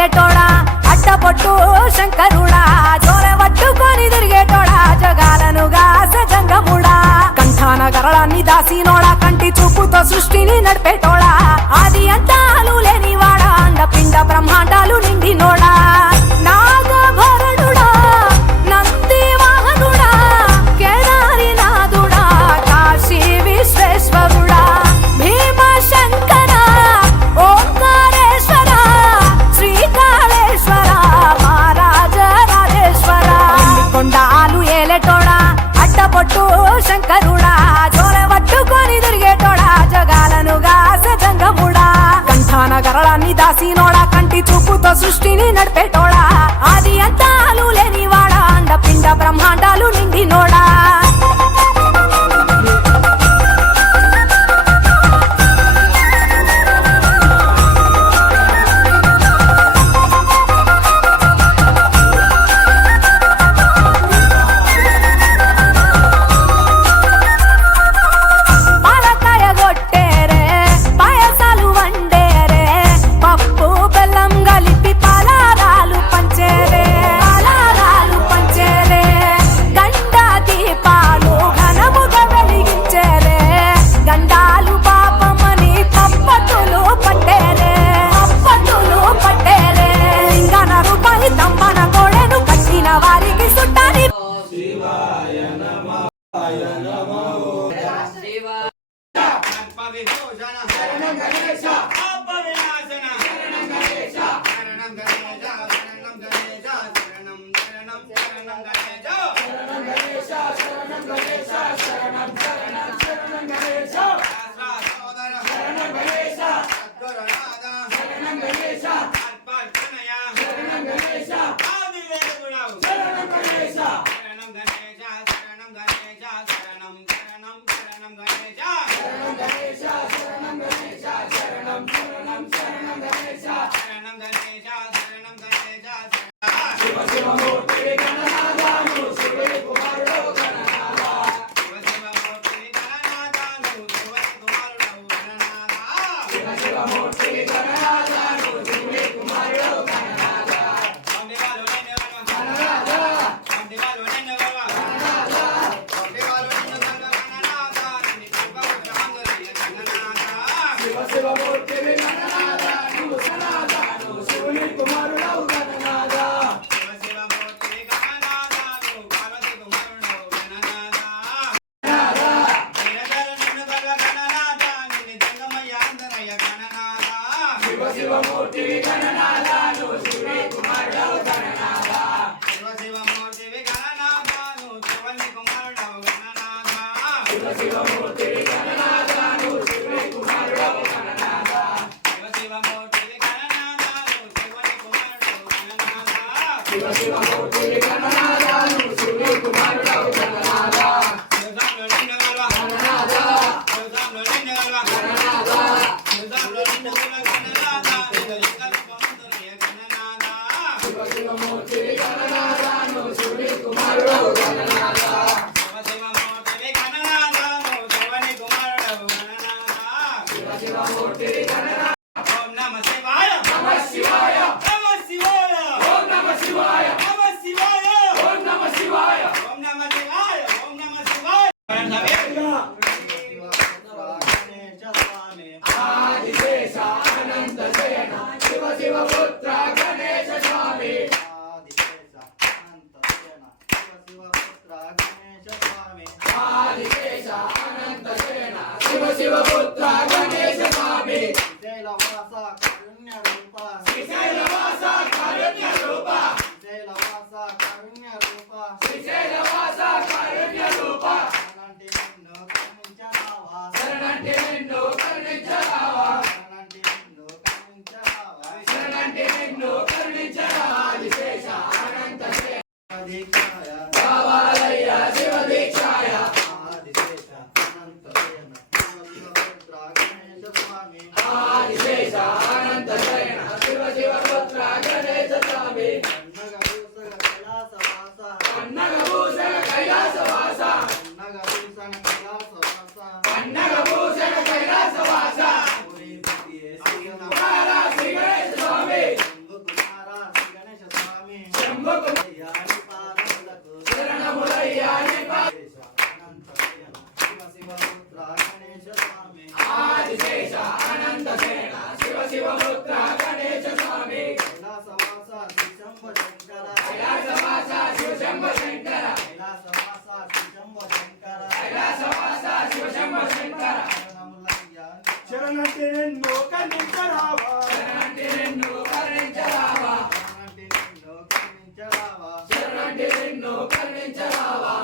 ఏలేటోడా అట్టపొట్టు శంకరుడా జోరె పట్టుకొని తిరిగేటోడా జగాలను గాసజంగముడా కంఠాన గరళాన్ని దాసినోడా కంటి చూపుతో సృష్టిని నడిపేటోడా ఆది అంతాలు లేనివాడా అండపిండ బ్రహ్మాండాలు నిండినోడా నాగభరణుడా నంది వాహనుడా కేదారినాథుడా కాశీ విశ్వేశ్వరుడా భీమ శంకర ఓంకారేశ్వర శ్రీకాళేశ్వర మహారాజ రాజేశ్వర కొండాలు ఏలేటోడా అట్టపొట్టు శంకరుడా జోరె పట్టుకొని తిరిగేటోడా జగాలను గాసజంగముడా కంఠాన గరళాన్ని దాసినోడా కంటి చూపుతో సృష్టిని నడిపేటోడా ఆది అంతాలు లేనివాడా అండపిండ బ్రహ్మాండాలు నిండినోడా నిన్ను కరుణించరావా శరణంటి నిన్ను కరుణించరావా శరణంటి నిన్ను కరుణించరావా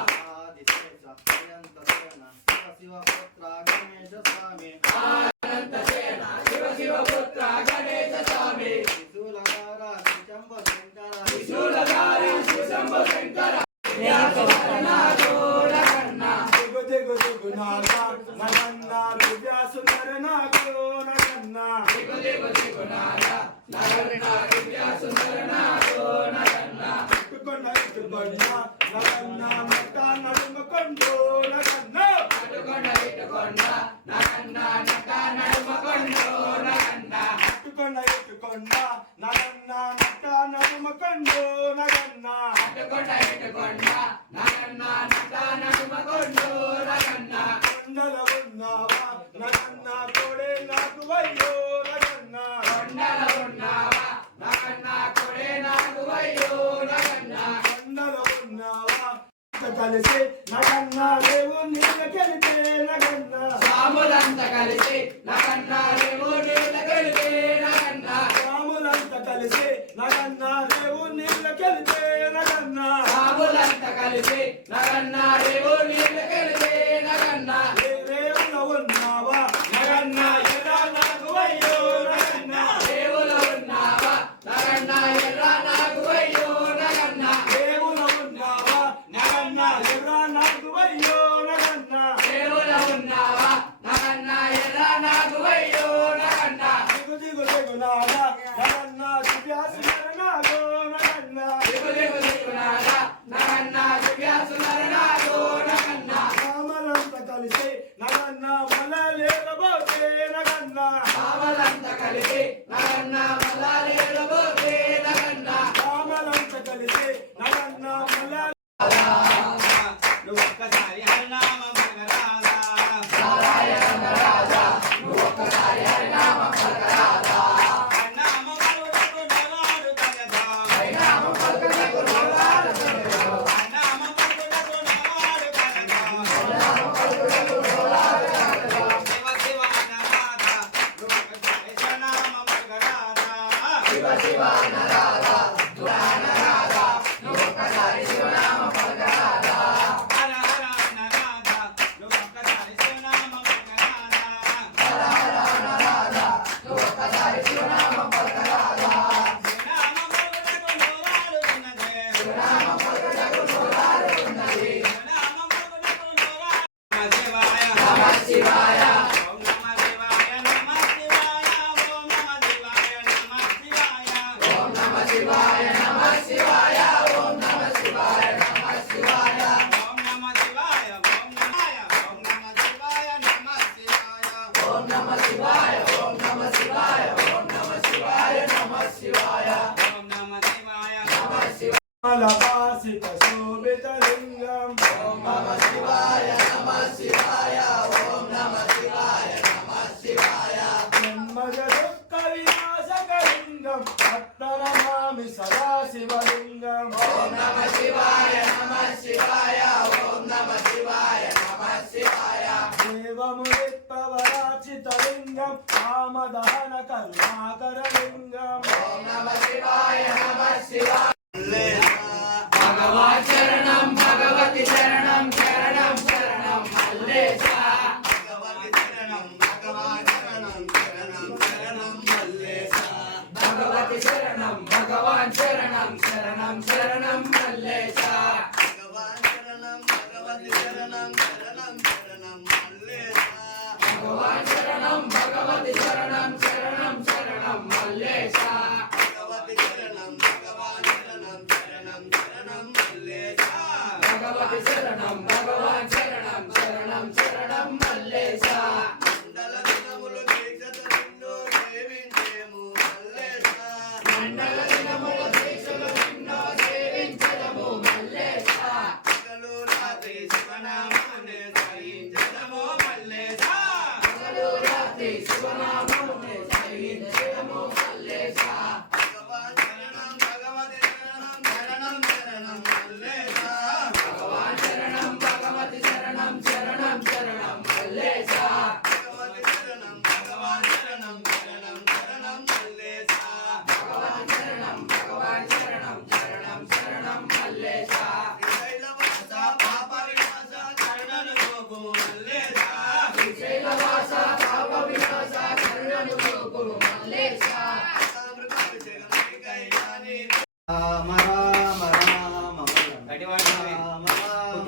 అనంత సేన శివ శివ పుత్ర గణేశ స్వామి త్రిశూలధారి శిశంభ శంకర దిగు దిగు దిగు నాథ నగన్న దివ్య సుందర నాగో నగన్న దిగు దిగు దిగు నాద నగన్న దివ్య సుందర నాదో నగన్న ఇటుకొండ ఇటుకొండ నగన్న నట నడుముకొండు నగన్న అటుకొండ ఇటుకొండ నగన్న నట నడుమకొండో నగన్న ఇటుకొండ ఇటుకొండ నగన్న నట నడుముకొండు నగన్న అటుకొండ ఇటుకొండ నగన్న నట నడుమకొండో నగన్న కొండల ఉన్నావా నగన్న కోడే నాకు వయ్యో నగన్న కొండల ఉన్నావా నగన్న కొడే నాకు వయ్యో నగన్న కొండల ఉన్నావా కలిసి నగన్న రేవు నీళ్ళకెళితే నగన్న స్వాములంతా కలిసి నగన్న రేవు నీళ్ళ కలిపే నగన్న రాములంతా కలిసి నగన్న రేవు నీళ్ళకెళితే నగన్న స్వాములంతా కలిసి నగన్న రేవు నీళ్ళ కలిపే నగన్న రేవులో ఉన్నావా నగన్న ఎర్ర నాకు వయ్యో నగన్న రేవులో ఉన్నావా నగన్న ఎర్ర నాకు వయ్యో నగన్న రేవులో ఉన్నావా నగన్న ఎర్ర నాకు వయ్యో నగన్న రేవులో ఉన్నావా నగన్న ఎర్ర నాకు వయ్యో నగన్న దిగు దిగు దిగు నాదా నగన్న దివ్యాసుర నాగో నగన్న దిగు దిగు దిగునాద నగన్న దివ్య సుందర నాదో నగన్న రామలంతా కలిసి నగన్న మలలేరబోతే నగన్న పావలంతా కలిసి నగన్న మల్లాలేరబోతే నగన్న రామలంతా కలిసి నగన్న మల నువ్వు ఒక్కసారి హరినామం పలకరాదా నారాయణ రాజా నువ్వు ఒక్కసారి హరినామం పలకరాదా హరినామం పలుకుటకు నవాడు తగదా హరినామం పలకనకు నోరాడు తగదు హరినామం పలుకుటకు నవాడు తగదా హరినామం పలకనకు నోరాడు తగదు శివ శివ అన్ననాథ నువ్వు ఒక్కసారి హరినామం పలకరాదా శివ శివ నరాధా నరాధా నువ్వు ఒక్కసారి శివనామం పలకరాదా హర హర అన్ననాథ నువ్వు ఒక్కసారి శివనామం పలకరాదా హర హర నరాధా నువ్వు ఒక్కసారి శివనామం పలకరాదా శివనామం పలుకుటకు నోరాడు ఉన్నదే శివనామం పలకనకు నోరాడు ఉన్నది శివనామం పలుకుటకు నోరాడు శివాయ నమ శివాయ ఓం నమ శివాయ నమ శివాయ ఓం నమ శివాయ నమ శివాయ ఓం నమ శివాయ నమ శివాయ ఓం నమ శివాయ నమ శివాయ ఓం నమ శివాయ ఓం నమ శివాయ నమ శివాయ ఓం నమ శివాయ ఓం నమ శివాయ ఓం నమ శివాయ నమ శివాయ ఓం నమ శివాయ నమ శివాయ మలవాసిత శోభిత లింగం ఓం నమ శివాయ నమ శివాయ ఓం నమ శివాయ నమ శివాయ జన్మజ దుఃఖ వినాశక లింగం అత్తరమామి సదా శివలింగం ఓం నమ శివాయ నమ శివాయ ఓం నమ శివాయ నమ శివాయ దేవమునిత్వరాచిత లింగం కామదహన కరుణాకర లింగం ఓం నమ శివాయ నమ శివాయ భగవాన్ శరణం భగవతి శరణం శరణం శరణం మల్లేశ భగవతి శరణం భగవాన్ శరణం శరణం శరణం మల్లేశ భగవతి శరణం భగవాన్ శరణం శరణం శరణం మల్లేశ భగవాన్ శరణం భగవతి శరణం శరణం శరణం మల్లేశ భగవాన్ శరణం భగవతి శరణం శరణం శరణం మల్లేశ భగవతి శరణం భగవాన్ శరణం శరణం శరణం మల్లేశ భగవతి శరణం భగవాన్ శరణం శరణం శరణం మల్లేశ మండల దినములు దీక్షతో నిన్ను సేవించేము మల్లేశ మండల దినముల దీక్షలు నిన్నో సేవించదము మల్లేశ పగలు రాత్రి శివనామాన్ని స్మరించదము మల్లేశ పగలు రాత్రి శివనామమునే స్మరించదము మల్లేశ భగవాన్ శరణం భగవతి శరణం శరణం శరణం మల్లేశ భగవాన్ శరణం భగవతి శరణం శరణం శరణం మల్లేశ భగవతి శరణం భగవాన్ శరణం రామ రామ రామ గట్టివాడు రామ రామ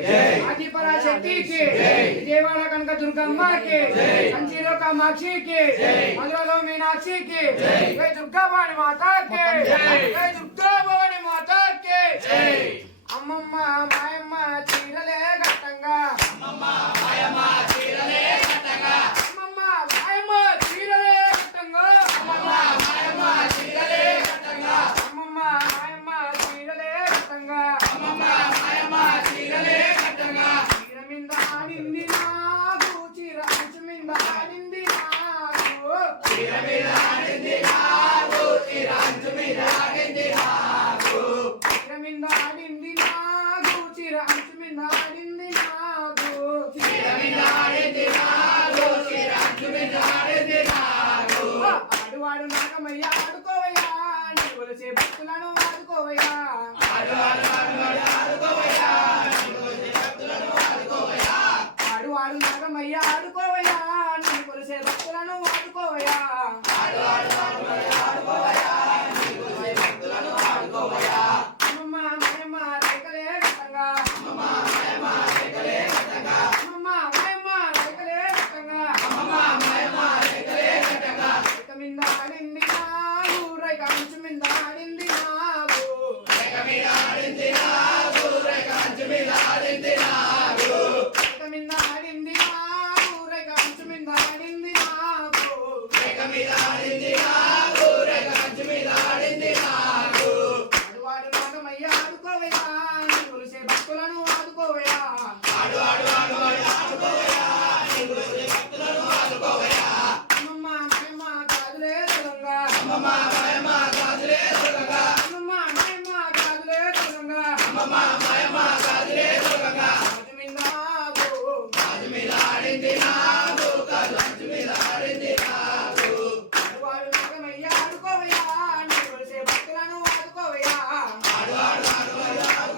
आदिपराशक्ति के विजयवाड़ा कनक दुर्गम्मा के कंचीलो कामाक्षी के मधुरालो मीनाक्षी के जय दुर्गा भवानी माता के जय दुर्गा भवानी माता के अम्मम्म मायम्म चीरले गट्टंगा अम्मम्म मायम्म चीरले गट्टंगा अम्मम्म मायम्म चीरले गट्टंगा अम्मम्म मायम्म चीरले गट्टंगा अम्मम्म मायम्म चीरले गट्टंगा अम्मम्म मायम्म चीरले गट्टंगा चीरमिंद आनिंदी नागु चीर अंचुमिंद आनिंदी नागु चीरमिंद आनिंदी नागु चीर अंचुमिंद आनिंदी नागु चीरमिंद आनिंदी नागु चीर अंचुमिंद आनिंदी नागु चीरमिंद आनिंदी नागु चीर अंचुमिंद आनिंदी नागु ఆడువాడు నాగమయ్య ఆడుకోవయ్యా నీ కొలిసే భక్తులను ఆడుకోవయ్యా ఆడువాడు నాగమయ్య ఆడుకోవయ్యా నీ కొలిసే భక్తులను ఆడుకోవయ్యా ఆడువాడు నాగమయ్య ఆడుకోవయ్యా నీ కొలిసే భక్తులను ఆడుకోవయ్యా ఆడువాడు నాగమయ్య ఆడుకోవయ్యా నీ కొలిసే భక్తులను ఆడుకోవయ్యా అమ్మమ్మ మాయమ్మ రేకలే గట్టంగా అమ్మమ్మ మాయమ్మ రేకలే గట్టంగా అమ్మమ్మ మాయమ్మ రేకలే గట్టంగా అమ్మమ్మ మాయమ్మ రేకలే గట్టంగా రేకమింద ఆడింది నాగు రేక అంచుమింద ఆడింది నాగు రేకమింద ఆడింది నాగు రేక అంచుమింద ఆడింది నాగు రేకమింద ఆడింది నాగు రేక అంచుమింద ఆడింది నాగు రేకమింద ఆడింది నాగు రేక అంచుమింద ఆడింది నాగు ఆడువాడు నాగమయ్య ఆడుకోవయ్యా నీ కొలిసే భక్తులను ఆడుకోవయ్యా ఆడువాడు నాగమయ్య ఆడుకోవయ్యా నీ కొలిసే భక్తులను ఆడుకోవయ్యా అమ్మమ్మ మాయమ్మ కాదులే దొంగ అమ్మమ్మ మాయమ్మ కాదులే దొంగ అమ్మమ్మ మాయమ్మ కాదులే దొంగ అమ్మమ్మ మాయమ్మ కాదులే దొంగ అంచుమింద నాగు అంచుమింద ఆడింది నాగు కాదు అంచుమింద ఆడింది నాగు ఆడువాడు నాగమయ్య ఆడుకోవయ్యా నీ కొలిసే భక్తులను ఆడుకోవయ్యా ఆడువాడు నాగమయ్య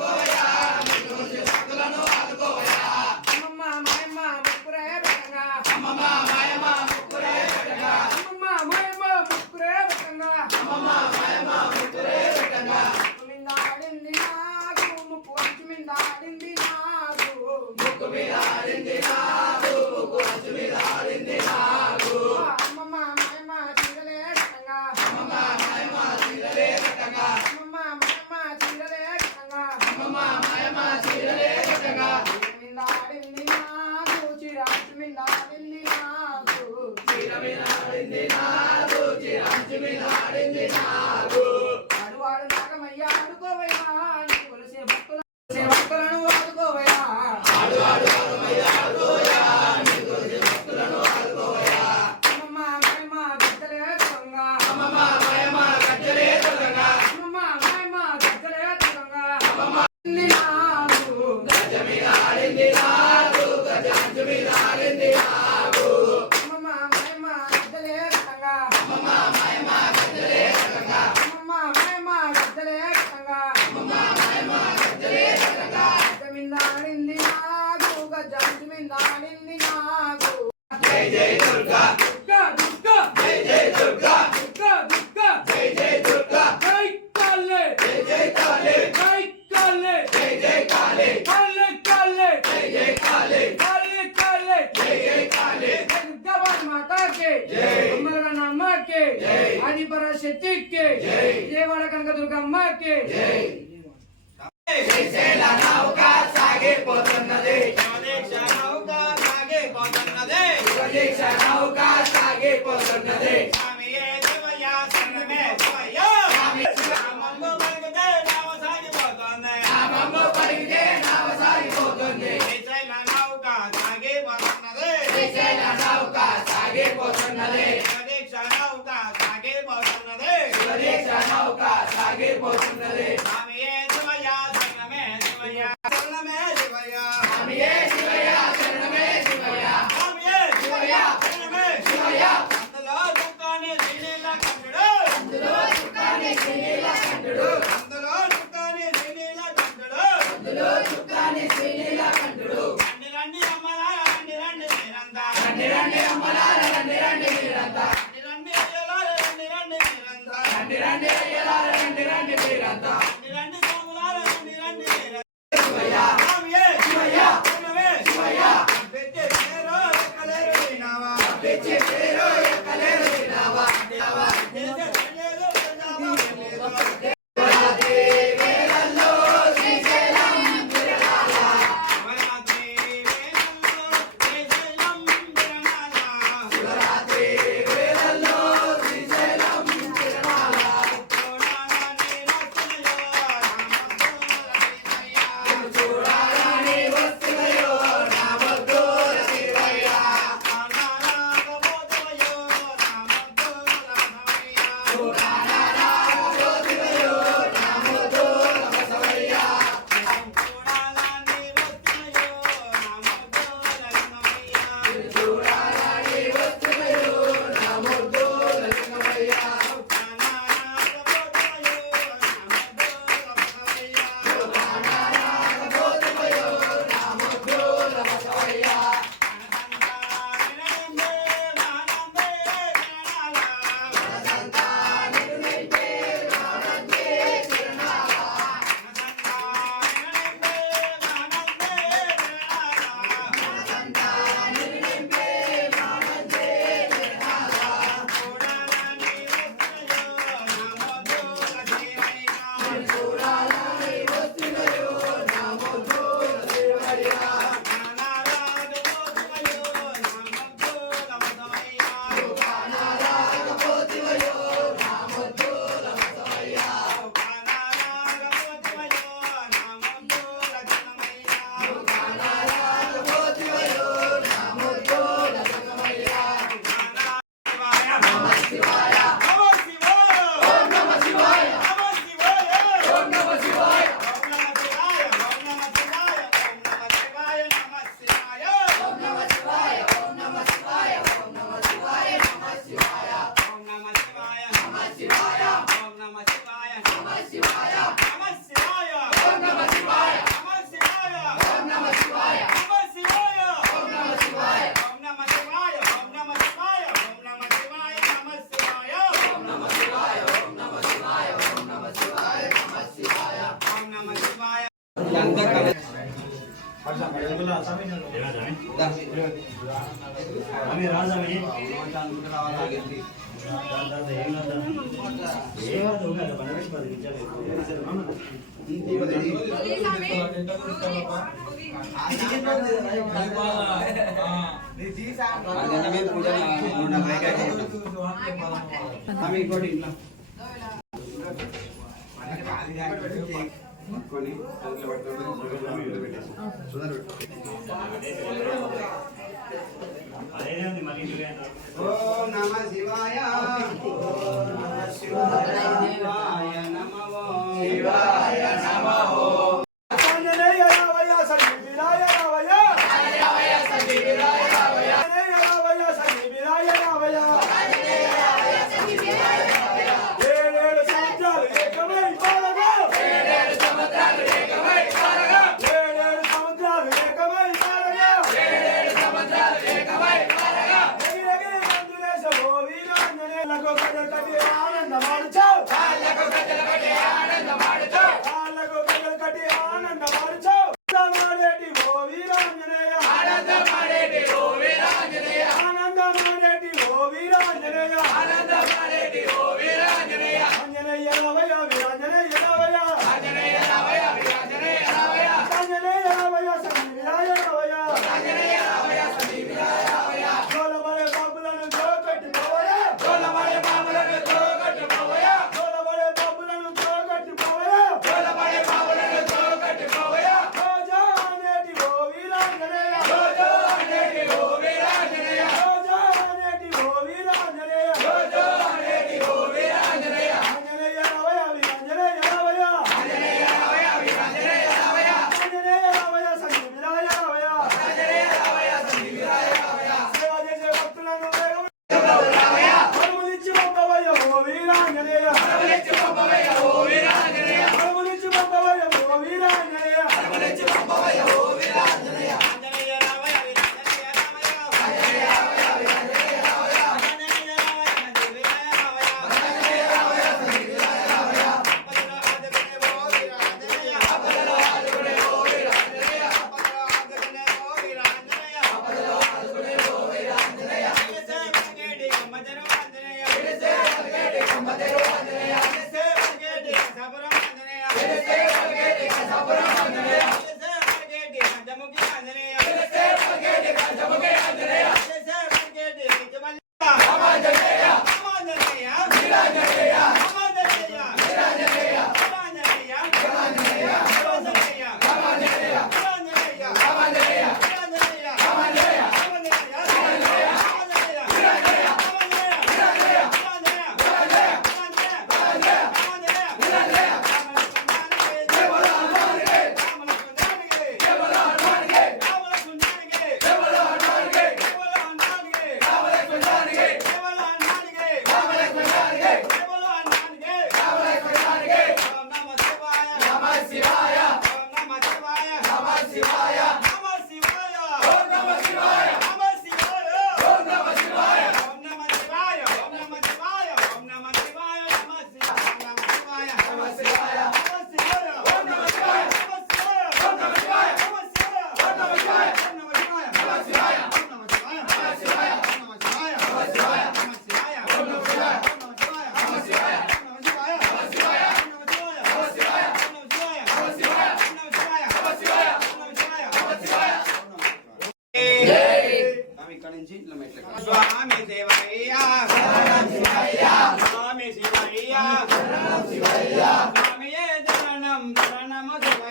గజమిలాడింది నాగు గజంచు మిలాడింది నాగు అమ్మమ్మ మాయమ్మ గద్దలే కట్టంగా అమ్మమ్మ మాయమ్మ గద్దలే కట్టంగా అమ్మమ్మ మాయమ్మ గద్దలే కట్టంగా అమ్మమ్మ మాయమ్మ గద్దలే కట్టంగా గజమిందాడింది నాగు గజమిందాడింది నాగు జై జై దుర్గా దుర్గా దుర్గా జై జై దుర్గా దుర్గా దుర్గా జై జై దుర్గా జై కాళే జై జై కాళీ జై కాళే జై జై కాళీ కాళే కాళే జై జై కాళీ కాళే కాళే జై జై కాళీ दुर्गा बाई माता के जय। अम्बरगा अम्मा के जय। आदि पराशक्ति के जय। विजयवाड़ा कनक दुर्गा अम्मा के జై శ్రీశైల నౌక సాగిపోతున్నది శివదీక్ష నౌక సాగిపోతున్నది. శివదీక్ష నౌక సాగిపోతున్నది స్వామియే శివయ్య శరణమే శివయ్య. నామము పలికితే నావ సాగిపోతుంది. నామము పలికితే నావ సాగిపోతుంది శ్రీశైల నౌక సాగిపోతున్నది. శ్రీశైల నౌక సాగిపోతున్నది శివదీక్ష నౌక సాగిపోతున్నది. శివదీక్ష నౌక సాగిపోతున్నది స్వామియే శివయ్య శరణమే శివయ్య. శరణమే శివయ్య. స్వామియే శివయ్య శరణమే శివయ్య స్వామియే శివయ్య శరణమే శివయ్య అందులో దుఃఖాన్ని శ్రీనీల కంఠుడు. అందులో చుక్కాని శ్రీనీల కంఠుడు అందులో దుఃఖాన్ని శ్రీనీల కంఠుడు. అందులో చుక్కాని శ్రీనీల కంఠుడు రండి రండి అమ్మలార రండి రండి మీరంతా. రండి రండి అమ్మలార రండి రండి మీరంతా రండి రండి అయ్యలార రండి రండి మీరంతా. రండి రండి అయ్యలార రండి రండి మీరంతా రండి రండి స్వాములార రండి రండి మీరంతా. శివయ్య స్వామియే శివయ్య శరణమే శివయ్య పెట్టే పేరు ఎక్కలేరు వినావా. పిచ్చి పేరు ఎక్కలేరు వినావా చేసే తెలియదు వినావా తెలియదు. శివరాత్రి వేళల్లో శ్రీశైలం తిరణాల శివరాత్రి వేళల్లో శ్రీశైలం తిరణాల. శివరాత్రి వేళల్లో శ్రీశైలం తిరణాల చూడాలని వస్తున్నాయో రామద్దుల శివయ్య. చూడాలని వస్తున్నాయో రామద్దుల శివయ్య చూడాలని రామద్దుల బసవయ్య చూడాలని వస్తున్నాయో రామద్దుల శివయ్య రామద్దుల రామద్దుల బసవయ్య సంతానికునైతే నానందే తిరణాల సంతానికునైతే నానందే తిరణాల చూడాలని వస్తున్నాయో రామద్దుల శివయ్య కానరాగపోతివయో రామద్దుల బసవయ్య కానరాగపోతివయో రామద్దుల బసవయ్య నమ శివాయ ఓం నమ శివాయ ఓం నమ శివాయ ఓం నమ శివాయ ఓం నమ శివాయ ఓం నమ శివాయ నమ శివాయ నమ శివాయ నమ శివాయ ఓం నమ శివాయ ఓం నమ శివాయ ఓం నమ శివాయ ఓం నమ శివాయ నమ శివాయ ఓం నమ శివాయ శివాయ నమః శివాయ నమః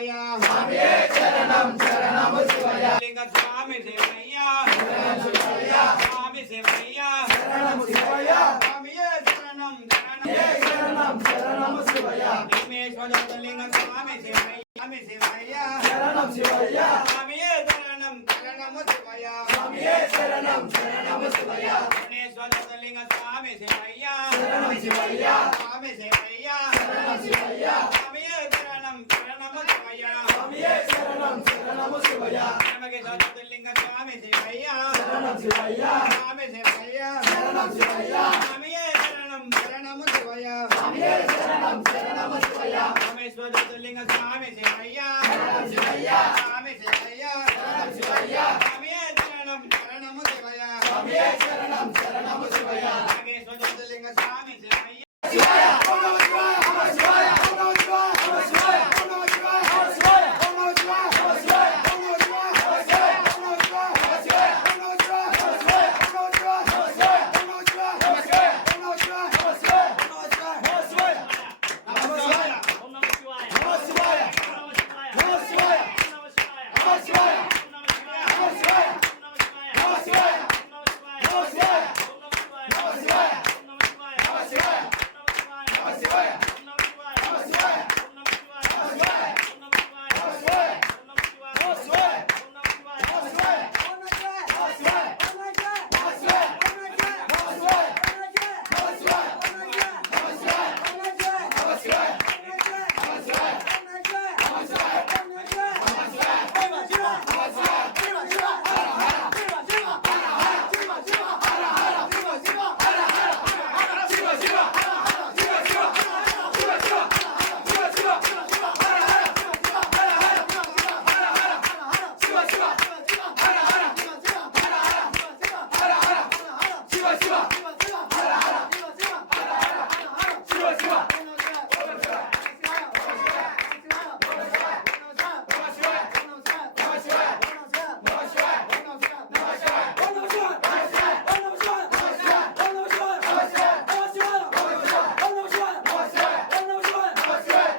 శివాయ స్వామియే శరణం శరణము శివయ్య లింగ స్వామి శివయ్య శరణం శివయ్య స్వామి శివయ్య శరణం శివయ్య స్వామియే శరణం శరణం శరణము శివయ్య భీమేశ్వర లింగ స్వామి శివయ్య స్వామి శివయ్య శరణం శివయ్య స్వామియే శరణం శరణము శివయ్య స్వామియే శరణం శరణము శివయ్య భువనేశ్వర లింగ స్వామి శివయ్య శరణం శివయ్య స్వామి శివయ్య శరణం శివయ్య స్వామియే శరణం శరణము శివయ్య స్వామియే శరణం శరణము శివయ్య నమకేశ్వర లింగ స్వామి శివయ్య శరణం శివయ్య స్వామి శివయ్య శరణం శివయ్య స్వామియే శరణం శరణము శివయ్య స్వామియే శరణం శరణము శివయ్య రామేశ్వర లింగ స్వామి శివయ్య శరణం శివయ్య స్వామి శివయ్య శరణం శివయ్య స్వామియే శరణం శరణము శివయ్య స్వామియే శరణం శరణము శివయ్య నాగేశ్వర లింగ స్వామి శివయ్య శివయ్య ఓం నమః శివాయ నమః శివాయ ఓం నమః శివాయ నమః శివాయ ఓం నమః శివాయ నమః శివాయ ఓం నమః శివాయ నమః శివాయ ఓం నమః శివాయ నమః శివాయ ఓం నమః శివాయ నమః శివాయ ఓం నమః శివాయ నమః శివాయ ఓం నమః శివాయ నమః శివాయ ఓం నమః శివాయ నమః శివాయ ఓం నమః శివాయ నమః శివాయ నమః శివాయ నమః శివాయ నమః శివాయ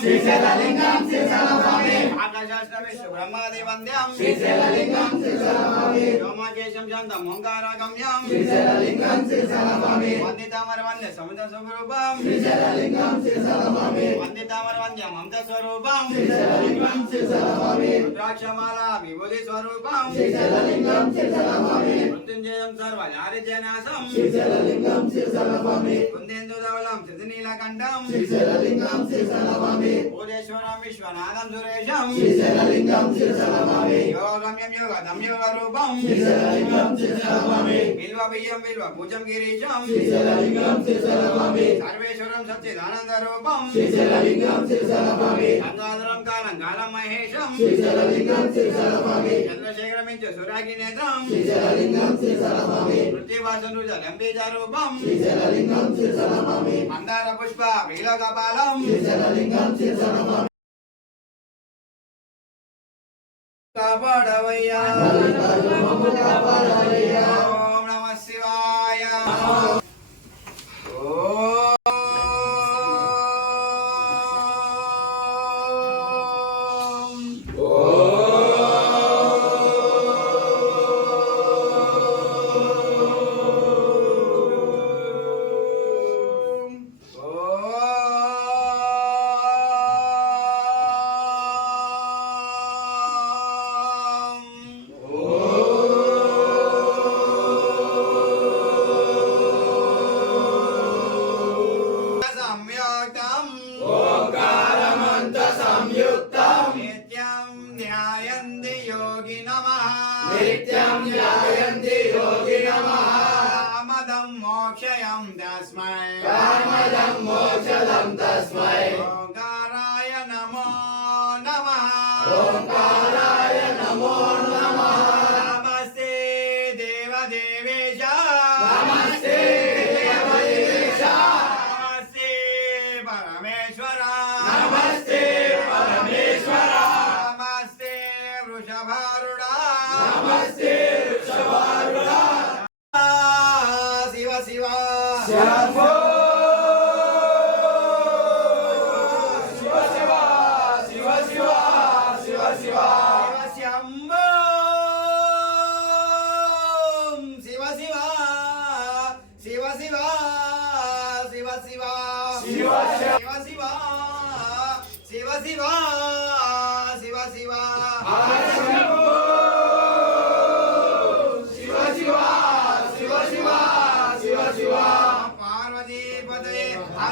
శ్రీశైలలింగం శ్రీశైలస్వామి ఆకాశాస్త్ర విష్ణు బ్రహ్మాది వంద్యం శ్రీశైలలింగం శ్రీశైలస్వామి వ్యోమకేశం శాంతం ఓంకారగమ్యం శ్రీశైలలింగం శ్రీశైలస్వామి వందితామర వంద్య సముద్ర స్వరూపం శ్రీశైలలింగం శ్రీశైలస్వామి వందితామర వంద్య మమత స్వరూపం శ్రీశైలలింగం శ్రీశైలస్వామి రుద్రాక్షమాల విభూతి స్వరూపం శ్రీశైలలింగం శ్రీశైలస్వామి మృత్యుంజయం సర్వజారిజనాసం శ్రీశైలలింగం శ్రీశైలస్వామి కుందేందు ధవళం త్రినీలకంఠం శ్రీశైలలింగం శ్రీశైలస్వామి భూతేశ్వరం విశ్వనాథం సురేశం శ్రీశైలలింగం శ్రీశైలస్వామి యోగమ్యం యోగదం యోగ రూపం శ్రీశైలలింగం శ్రీశైలస్వామి బిల్వ బియ్యం బిల్వ పూజం గిరీశం శ్రీశైలలింగం శ్రీశైలస్వామి సర్వేశ్వరం సచ్చిదానంద రూపం శ్రీశైలలింగం శ్రీశైలస్వామి గంగాధరం కాలం కాలం మహేశం శ్రీశైలలింగం శ్రీశైలస్వామి చంద్రశేఖరమించు సురాగి నేత్రం శ్రీశైలలింగం శ్రీశైలస్వామి పృథ్వీవాసం రుజలంబీజ రూపం శ్రీశైలలింగం శ్రీశైలస్వామి మందార పుష్ప ప్రీలోకపాలం శ్రీశైలలింగం శ్రీశైలస్వామి కాపాడవయ్యా మమ్ము కాపాడవయ్యా ఓం నమః శివాయ సంయుక్తం ఓంకారమంత సంయుక్తం నిత్యం ధ్యాయంతి యోగి నమః నిత్యం ధ్యాయంతి యోగి నమః కామదం మోక్షయం తస్మై కామదం మోక్షదం తస్మై ఓంకారాయ నమో నమః ఓంకారాయ నమో నమః నమస్తే దేవదేవేశ నమస్తే దేవదేవేశ నమస్తే పరమేశ్వర నమస్తే పరమేశ్వర నమస్తే వృషభారుడా నమస్తే పార్వతీపదే హర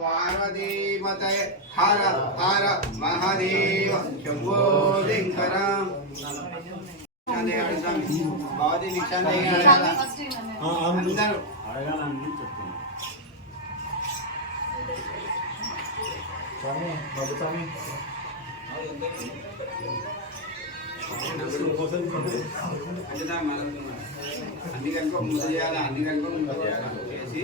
पार्वतीपते हर हर महादेव शंभो शंकर बहुत ही निशान అన్ని కనుక ముందు చేయాలి అన్ని కనుక ముందు చేయాలి చేసి